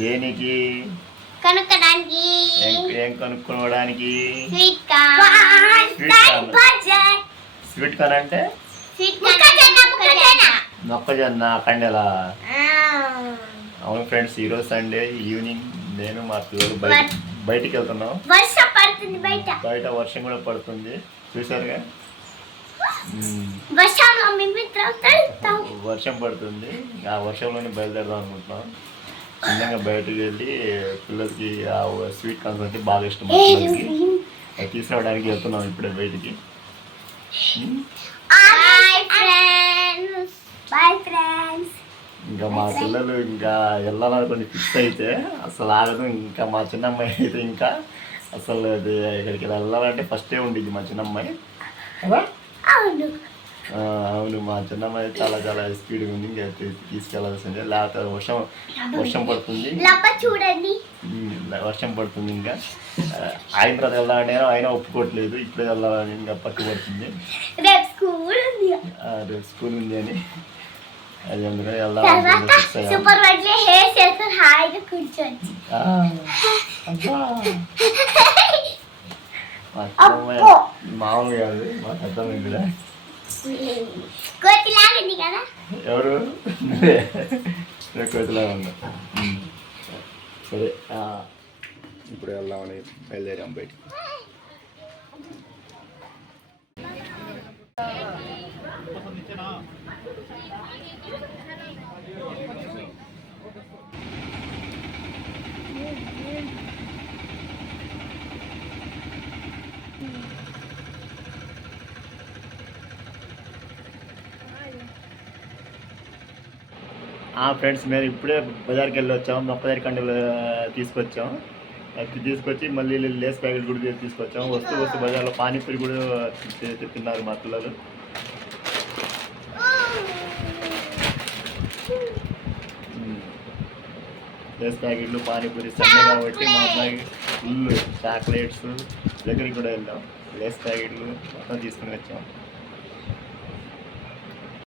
దేనికి? కనుక్కడానికి. ఏం కొనుక్కోవడానికి? స్వీట్ కార్న్ స్వీట్ కార్న్ అంటే? మొక్కజొన్న కండెల? అవును ఫ్రెండ్స్ ఈరోజు సండే ఈవినింగ్ నేను మా పిల్లలు బయట బయటికి వెళ్తున్నాం వర్షం పడుతుంది బయట. బయట వర్షం కూడా పడుతుంది. చూసారుగా వర్షం పడుతుంది. ఆ వర్షంలోనే బయలుదేరదాం అనుకుంటున్నాం. చిన్నగా బయటకు వెళ్ళి పిల్లలకి ఆ స్వీట్ కార్న్స్ అంటే బాగా ఇష్టం. పిల్లలకి తీసుకురావడానికి వెళ్తున్నాం ఇప్పుడే బయటికి. ఇంకా మా పిల్లలు ఇంకా వెళ్ళాలనుకుని ఫిక్స్ అయితే అసలు ఆగదు ఇంకా మా చిన్నమ్మాయి అయితే ఇంకా అసలు అది ఇక్కడికి వెళ్ళాలంటే ఫస్టే ఉండిద్ది మా చిన్నమ్మాయి. కదా అవును మా చిన్నమ్మాయి చాలా చాలా స్పీడ్గా ఉంది. ఇంకా తీసుకెళ్ళాల్సిందే లేకపోతే వర్షం వర్షం పడుతుంది. చూడండి. వర్షం పడుతుంది ఇంకా. ఆయన తర్వాత వెళ్దామంటే ఆయన ఒప్పుకోవట్లేదు. ఇప్పుడే వెళ్ళాలని ఇంకా పట్టుబడుతుంది రేపు స్కూల్ ఉంది. అని. అది అందుకని వెళ్దామని అబ్బా. మా చిన్నమ్మాయి. మామూలు కాదు మా పెద్దమ్మాయి కూడా కోతి లాగింది కదా ఎవరు నువ్వే. నేను కోతిలా ఉన్నా. సరే ఆ, ఇప్పుడు వెళ్దామని బయలుదేరాం బయటికి ఫ్రెండ్స్ మేము ఇప్పుడే బజార్కి వెళ్ళి వచ్చాం మొక్కదారి కండలు తీసుకొచ్చాం అది తీసుకొచ్చి మళ్ళీ లేస్ ప్యాకెట్ కూడా తీసుకొచ్చాం వస్తూ వస్తూ బజార్లో పానీపూరి కూడా తిన్నారు మా పిల్లలు. లేస్ ప్యాకెట్లు పానీపూరి సన్నీ కాబట్టి మా అమ్మాయి ఫుల్ చాక్లెట్స్ దగ్గరికి కూడా వెళ్ళాం. లేస్ ప్యాకెట్లు మొత్తం తీసుకుని వచ్చాం.